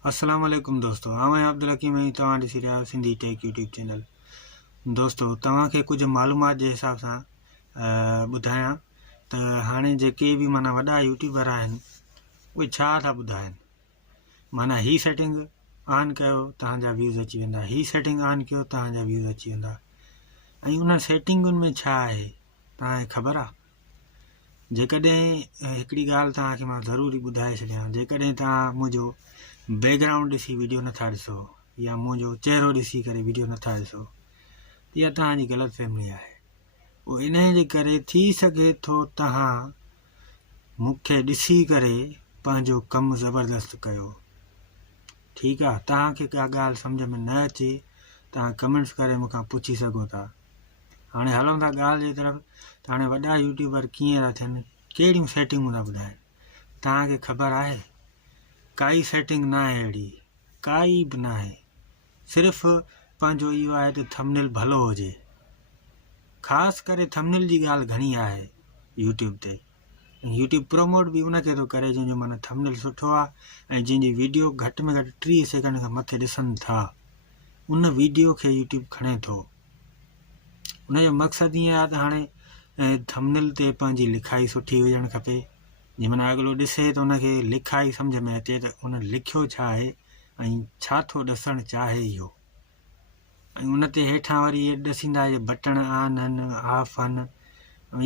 अस्सलाम वालेकुम दोस्तों, मैं अब्दुल हकीम ऐं तव्हां ॾिसी रहिया सिंधी टेक यूट्यूब चैनल। दोस्तों, तव्हांखे कुझु मालूमात जे हिसाब सां ॿुधायां त हाणे जेके बि माना वॾा यूट्यूबर आहिनि उहे छा था ॿुधाइनि। माना ही सेटिंग ऑन कयो तव्हांजा व्यूज़ अची वेंदा, ही सेटिंग ऑन कयो तव्हांजा व्यूज़ अची वेंदा। ऐं उन सेटिंगुनि में छा आहे तव्हांखे ख़बर आहे? जेकॾहिं हिकिड़ी ॻाल्हि तव्हांखे मां ज़रूरी ॿुधाए छॾियां, जेकॾहिं तव्हां मुंहिंजो बैकग्राउंड ॾिसी वीडियो नथा ॾिसो या मुंहिंजो चहिरो ॾिसी करे वीडियो नथा ॾिसो, इहा तव्हांजी ग़लतफ़हमी आहे। पोइ इन जे करे थी सघे थो तव्हां मूंखे ॾिसी करे पंहिंजो कमु ज़बरदस्त कयो। ठीकु आहे, तव्हांखे का ॻाल्हि सम्झ में न अचे तव्हां कमेंट्स करे मूंखां पुछी सघो था। हाणे हलूं था ॻाल्हि जे तरफ़ त हाणे वॾा यूट्यूबर कीअं था थियनि, कहिड़ियूं सेटिंगूं था ॿुधाइनि। तव्हांखे ख़बर आहे काई सेटिंग न आहे अहिड़ी, काई बि न आहे। सिर्फ़ु पंहिंजो इहो आहे त थंबनेल भलो हुजे। ख़ासि करे थंबनेल जी ॻाल्हि घणी आहे यूट्यूब ते। यूट्यूब प्रोमोट बि उनखे थो करे जंहिंजो माना थंबनेल सुठो आहे ऐं जंहिंजी वीडियो घटि में घटि 30 सेकेंड खां मथे ॾिसनि था, उन वीडियो खे यूट्यूब खणे थो। उनजो मक़सदु ईअं आहे त हाणे थंबनेल ते पंहिंजी लिखाई सुठी हुजणु खपे, जीअं माना अॻिलो ॾिसे त उनखे लिखाई सम्झ में अचे त उन लिखियो छा आहे ऐं छा थो ॾसणु चाहे इहो। ऐं उन ते हेठां वरी इहे ॾसींदा इहे बटण ऑन आहिनि, ऑफ आहिनि,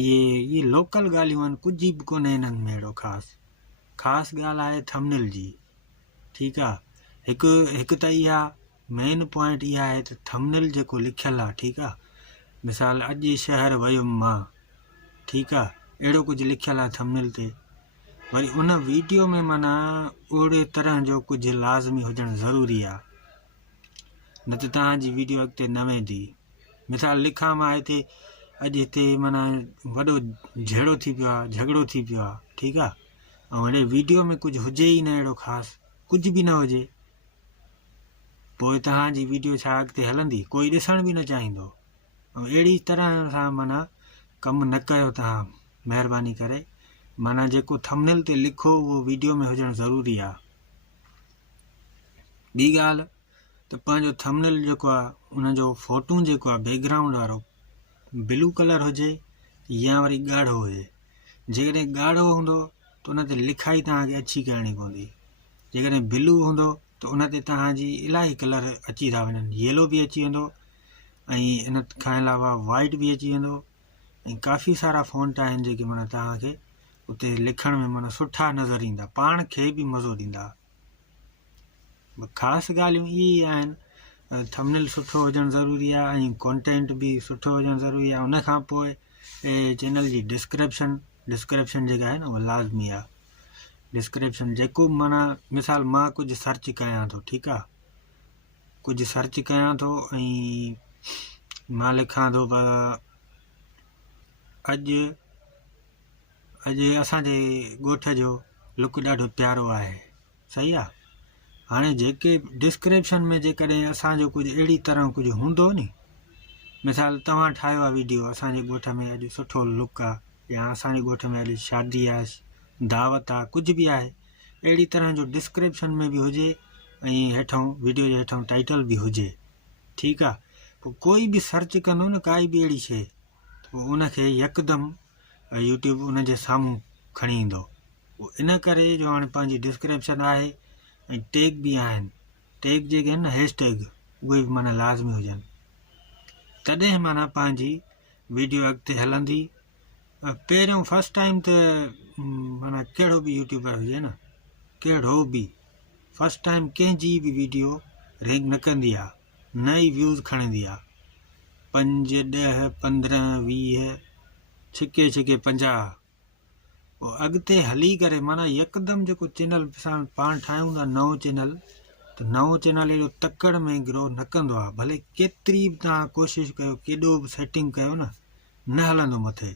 इहे लोकल ॻाल्हियूं आहिनि, कुझु बि कोन्हे इन्हनि में अहिड़ो ख़ासि ॻाल्हि आहे थंबनेल जी। ठीकु आहे, हिकु त इहा मेन पॉइंट इहा आहे त थंबनेल जेको लिखियलु आहे, ठीकु आहे, मिसाल अॼु शहर वयुमि मां, ठीकु आहे, अहिड़ो कुझु लिखियलु आहे थंबनेल ते। वरी उन वीडियो में माना ओड़े तरह जो कुझु लाज़मी हुजणु ज़रूरी आहे, न त तव्हांजी वीडियो अॻिते न वेंदी। मिसाल लिखां मां हिते अॼु हिते माना वॾो झेड़ो थी पियो आहे, झगड़ो थी पियो आहे, ठीकु आहे, ऐं हाणे वीडियो में कुझु हुजे ई न अहिड़ो ख़ासि, कुझु बि न हुजे, पोइ तव्हांजी वीडियो छा अॻिते हलंदी? कोई ॾिसण बि न चाहींदो। ऐं अहिड़ी तरह सां माना कमु न कयो तव्हां, महिरबानी करे। माना जेको थंबनेल ते लिखो उहो वीडियो में हुजणु ज़रूरी आहे। ॿी ॻाल्हि त पंहिंजो थंबनेल जेको आहे उनजो फ़ोटू जेको आहे बैकग्राउंड वारो ब्लू कलर हुजे या वरी ॻाढ़ो हुजे। जेकॾहिं ॻाढ़ो हूंदो त उन ते लिखाई तव्हांखे अछी करणी पवंदी। जेकॾहिं ब्लू हूंदो त उन ते तव्हांजी इलाही कलर अची था वञनि, येलो बि अची वेंदो ऐं इन खां अलावा वाइट बि अची वेंदो ऐं काफ़ी सारा फ़ॉन्ट आहिनि जेके माना तव्हांखे उते लिखण में माना सुठा नज़र ईंदा, पाण खे बि मज़ो ॾींदा। ख़ासि ॻाल्हियूं इहे ई आहिनि, थंबनेल सुठो हुजणु ज़रूरी आहे ऐं कॉन्टेंट बि सुठो हुजणु ज़रूरी आहे। उनखां पोइ चैनल जी डिस्क्रिप्शन जेका आहे न उहा लाज़मी आहे। डिस्क्रिप्शन जेको माना मिसाल मां कुझु सर्च कयां थो, ठीकु आहे, कुझु सर्च कयां थो ऐं मां लिखां थो अॼु असांजे ॻोठ जो लुक ॾाढो प्यारो आहे, सही आहे। हाणे जेके डिस्क्रिप्शन में जेकॾहिं असांजो कुझु अहिड़ी तरह कुझु हूंदो नी, मिसाल तव्हां ठाहियो आहे वीडियो असांजे ॻोठ में अॼु सुठो लुक आहे या असांजे ॻोठ में अॼु शादी आहे, दावत आहे, कुझु बि आहे, अहिड़ी तरह जो डिस्क्रिप्शन में बि हुजे ऐं हेठां वीडियो जे हेठां टाइटल बि हुजे, ठीकु आहे। पोइ कोई बि सर्च कंदो न काई बि अहिड़ी शइ, पोइ उनखे यकदमि यूट्यूब उनजे साम्हूं खणी ईंदो। पोइ इन करे जो हाणे पंहिंजी डिस्क्रिप्शन आहे ऐं टैग बि आहिनि, टैग जेके आहिनि न हैशटैग, उहे बि माना लाज़मी हुजनि, तॾहिं माना पंहिंजी वीडियो अॻिते हलंदी। पहिरियों फस्ट टाइम त माना कहिड़ो बि यूट्यूबर हुजे न, कहिड़ो बि फस्ट टाइम कंहिंजी बि वीडियो रैंक न कंदी आहे, न ई व्यूज़ खणंदी आहे। 5, 10, 15, 20, छिके 50। पोइ अॻिते हली करे माना यकदमि जेको चैनल पाण ठाहियूं था नओं चैनल, त नओं चैनल अहिड़ो तकड़ में ग्रो न कंदो आहे। भले केतिरी बि तव्हां कोशिशि कयो, केॾो बि सेटिंग कयो न हलंदो मथे,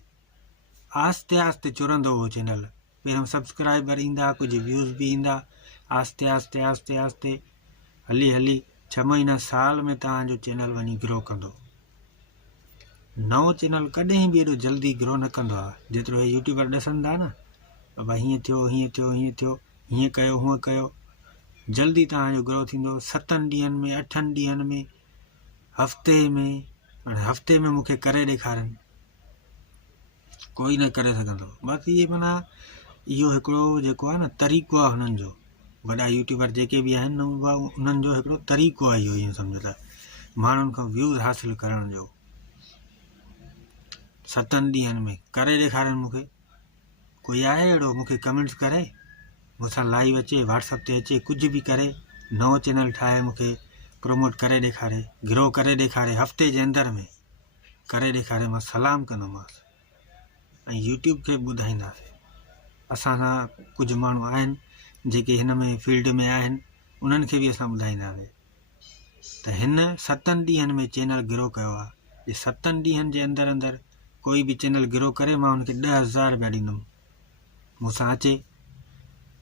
आस्ते आस्ते चुरंदो उहो चैनल। पहिरियों सब्सक्राइबर ईंदा, कुझु व्यूज़ बि ईंदा, आस्ते आस्ते आस्ते आस्ते हली 6 महीना साल में तव्हांजो चैनल वञी ग्रो कंदो। नओं चैनल कॾहिं बि एॾो जल्दी ग्रो न कंदो आहे जेतिरो हे यूट्यूबर ॾसनि था न, बाबा हीअं थियो हीअं थियो हीअं थियो, हीअं कयो हूअं कयो। जल्दी तव्हांजो ग्रो थींदो। 7 ॾींहंनि में, 8 ॾींहंनि में, हफ़्ते में। हाणे हफ़्ते में मूंखे करे ॾेखारनि, कोई न करे सघंदो। बसि इहे माना इहो हिकिड़ो जेको आहे न तरीक़ो आहे हुननि जो, वॾा यूट्यूबर जेके बि आहिनि न उहा उन्हनि जो हिकिड़ो तरीक़ो आहे इहो, ईअं सम्झो त माण्हुनि खां व्यूज़ हासिलु करण जो। 7 ॾींहंनि में करे ॾेखारनि मूंखे। कोई आहे अहिड़ो मूंखे कमेंट्स करे, मूंसां लाइव अचे, व्हाट्सअप ते अचे, कुझु बि करे, नओं चैनल ठाहे मूंखे प्रमोट करे ॾेखारे, ग्रो करे ॾेखारे, हफ़्ते जे अंदरि में करे ॾेखारे, मां सलाम कंदोमांसि। ऐं यूट्यूब खे ॿुधाईंदासीं। असां सां कुझु माण्हू आहिनि जेके हिन में फील्ड में आहिनि, उन्हनि खे बि असां ॿुधाईंदासीं त हिन 7 ॾींहंनि में चैनल ग्रो कयो आहे। जे 7 ॾींहंनि जे अंदरि अंदरि कोई बि चैनल ग्रो करे, मां हुनखे 10,000 रुपया ॾींदुमि। मूंसां अचे,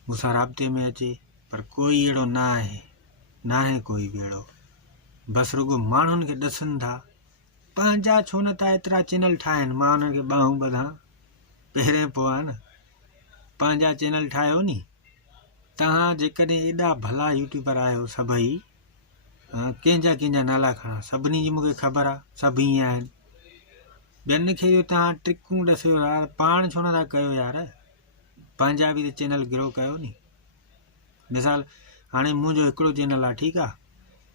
मूंसां राब्ते में अचे, पर कोई अहिड़ो न आहे कोई बि अहिड़ो। बसि रुॻो माण्हुनि खे ॾसनि था। पंहिंजा छो न था एतिरा चैनल ठाहिनि, मां हुननि खे ॿाहूं ॿधां, पहिरें पोइ आहे न। पंहिंजा चैनल ठाहियो नी। तव्हां जेकॾहिं एॾा भला यूट्यूबर आहियो सभई, कंहिंजा नाला खणा, सभिनी जी मूंखे ख़बर आहे, सभु ईअं आहिनि। ॿियनि खे जो तव्हां ट्रिकूं ॾसियो यार, पाण छो नथा कयो यार, पंहिंजा बि त चैनल ग्रो कयो नी। मिसाल हाणे मुंहिंजो हिकिड़ो चैनल आहे, ठीकु आहे,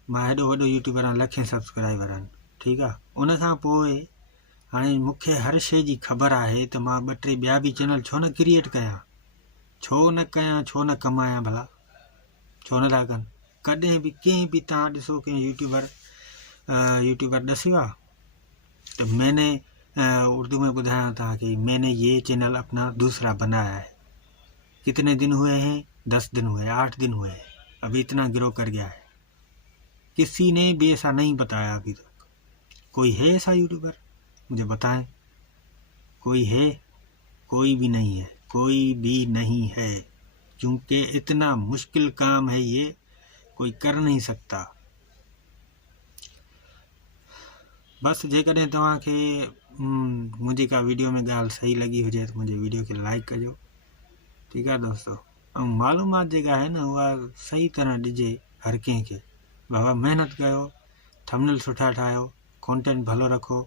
मां हेॾो वॾो यूट्यूबर आहियां, लखें सब्सक्राइबर आहिनि, ठीकु आहे। उन खां पोइ हाणे मूंखे हर शइ जी ख़बर आहे त मां 2-3 ॿिया बि चैनल छो न क्रिएट कयां, छो न कमायां भला, छो नथा कनि। कॾहिं बि कंहिं बि तव्हां ॾिसो कंहिं यूट्यूबर ॾसियो आहे त मैंने उर्दू में ॿुधायां तव्हांखे, मैंने ये चैनल अपना दूसरा बनाया है, कितने दिन हुए हैं, 10 दिन हुए, 8 दिन हुए, अभी इतना ग्रो कर गया है। किसी ने भी ऐसा नहीं बताया अभी तक। कोई है ऐसा यूट्यूबर, मुझे बताएं। कोई है? कोई भी नहीं है, कोई भी नहीं है, क्योंकि इतना मुश्किल काम है ये, कोई कर नहीं सकता। बस जेकॾहिं तव्हांखे मुंहिंजी का वीडियो में ॻाल्हि सही लॻी हुजे त मुंहिंजे वीडियो खे लाइक कजो, ठीकु आहे दोस्तों। ऐं मालूमात जेका आहे न उहा सही तरह ॾिजे हर कंहिंखे। बाबा महिनत कयो, थंबनेल सुठा ठाहियो, कंटेंट भलो रखो,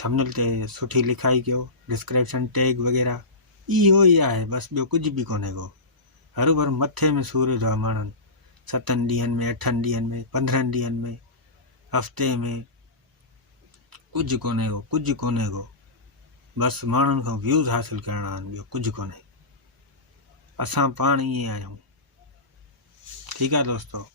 थंबनेल ते सुठी लिखाई कयो, डिस्क्रिप्शन टैग वग़ैरह, इहो ई आहे बसि, ॿियो कुझु बि कोन्हे को। हरू भरू मथे में सूर जो आहे माण्हुनि, 7 ॾींहंनि में, 8 ॾींहंनि में, 15 ॾींहंनि में, हफ़्ते में, कुझु कोन्हे को। बसि माण्हुनि खां व्यूज़ हासिलु करणा आहिनि, ॿियो कुझु कोन्हे। असां पाण ईअं आहियूं, ठीकु आहे दोस्तों।